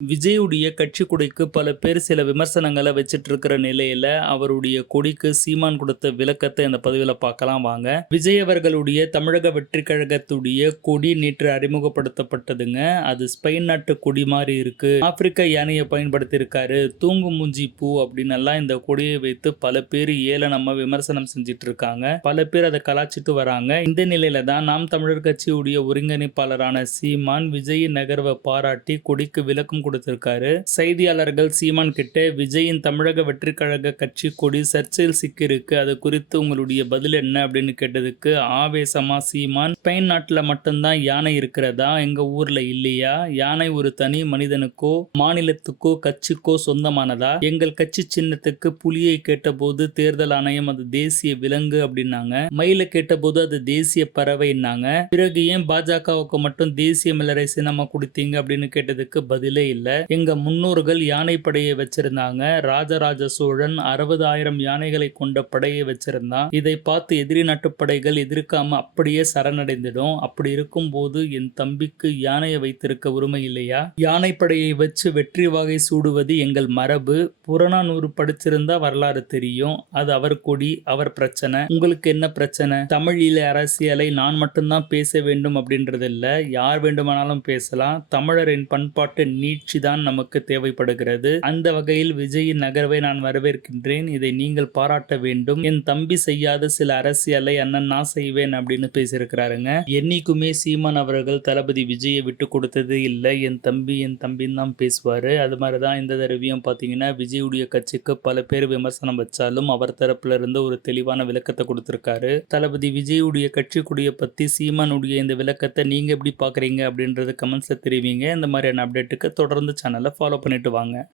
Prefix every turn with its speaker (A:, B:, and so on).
A: விஜயுடைய கட்சி கொடிக்கு பல பேர் சில விமர்சனங்களை வச்சுட்டு இருக்கிற நிலையில அவருடைய கொடிக்கு சீமான் கொடுத்த விளக்கத்தை இந்த பதிவில் பார்க்கலாம் வாங்க. விஜய் அவர்களுடைய தமிழக வெற்றி கழகத்துடைய கொடி நேற்று அறிமுகப்படுத்தப்பட்டதுங்க. அது ஸ்பெயின் நாட்டு கொடி மாதிரி இருக்கு. ஆப்பிரிக்க யானையை பயன்படுத்தி இருக்காரு தூங்கு மூஞ்சி பூ அப்படின்னு எல்லாம் இந்த கொடியை வைத்து பல பேர் ஏளனமா விமர்சனம் செஞ்சிட்டு இருக்காங்க பல பேர் அதை கலாச்சிட்டு வராங்க. இந்த நிலையில தான் நாம் தமிழர் கட்சியுடைய ஒருங்கிணைப்பாளரான சீமான் விஜய் நகர்வை பாராட்டி கொடிக்கு விளக்கம் கொடுத்திருக்காரு. செய்தியாளர்கள் சீமான் கிட்ட விஜயின் தமிழக வெற்றி கழக கட்சி கொடி சர்ச்சையில் சிக்கிருக்கு அது குறித்து உங்களுடைய பதில் என்ன? அப்படின்னு கேட்டதுக்கு ஆவேசமா சீமான் ஸ்பெயின் நாட்டில் மட்டும்தான் யானை இருக்கிறதா? எங்க ஊர்ல இல்லையா? யானை ஒரு தனி மனிதனுக்கோ மாநிலத்துக்கோ கட்சிக்கோ சொந்தமானதா? எங்கள் கட்சி சின்னத்துக்கு புலியை கேட்டபோது தேர்தல் ஆணையம் அது தேசிய விலங்கு அப்படின்னாங்க. மயில கேட்டபோது அது தேசிய பறவைன்னாங்க. பிறகு ஏன் பாஜகவுக்கு மட்டும் தேசிய மலரை சின்னமா கொடுத்தீங்க? அப்படின்னு கேட்டதுக்கு பதிலே இல்லை. எங்க முன்னோர்கள் யானை படையை வச்சிருந்தாங்க. ராஜராஜ சோழன் அறுபதாயிரம் யானைகளை கொண்ட படையை வச்சிருந்தான். இதை பார்த்து எதிரி நாட்டு படைகள் எதிர்க்காம அப்படியே சரணடைந்திடும். அப்படி இருக்கும் போது என் தம்பிக்கு யானையை வைத்திருக்க உரிமை இல்லையா? யானை படையை வச்சு வெற்றி வகை சூடுவது எங்கள் மரபு. புறநானூறு படிச்சிருந்தா வரலாறு தெரியும். அது அவர் கொடி அவர் பிரச்சனை. உங்களுக்கு என்ன பிரச்சனை? தமிழீழ அரசியலை நான் மட்டும்தான் பேச வேண்டும் அப்படின்றது இல்ல யார் வேண்டுமானாலும் பேசலாம். தமிழரின் பண்பாட்டு நீட்சி தான் நமக்கு தேவைப்படுகிறது. அந்த வகையில் விஜயின் நகர்வை நான் வரவேற்கின்றேன். இதை நீங்கள் பாராட்ட வேண்டும். என் தம்பி செய்யாத சில அரசியலை அண்ணன் நான் செய்வேன் அப்படின்னு பேசியிருக்கிறாருங்க. என்னைக்குமே சீமான் அவர்கள் தளபதி விஜயை விட்டு கொடுத்தது இல்லை. என் தம்பி என் தம்பின்னு தான் பேசுவார். அது மாதிரி தான் இந்த தடவையும் பார்த்தீங்கன்னா விஜயுடைய கட்சிக்கு பல பேர் விமர்சனம் வச்சாலும் அவர் தரப்புல இருந்து ஒரு தெளிவான விளக்கத்தை கொடுத்திருக்காரு. தளபதி விஜயுடைய கட்சி கொடியை பற்றி சீமானுடைய இந்த விளக்கத்தை நீங்கள் எப்படி பார்க்குறீங்க அப்படின்றது கமெண்ட்ஸில் தெரிவிங்க. இந்த மாதிரியான அப்டேட்டுக்கு தொடர்ந்து சேனலை ஃபாலோ பண்ணிட்டு வாங்க.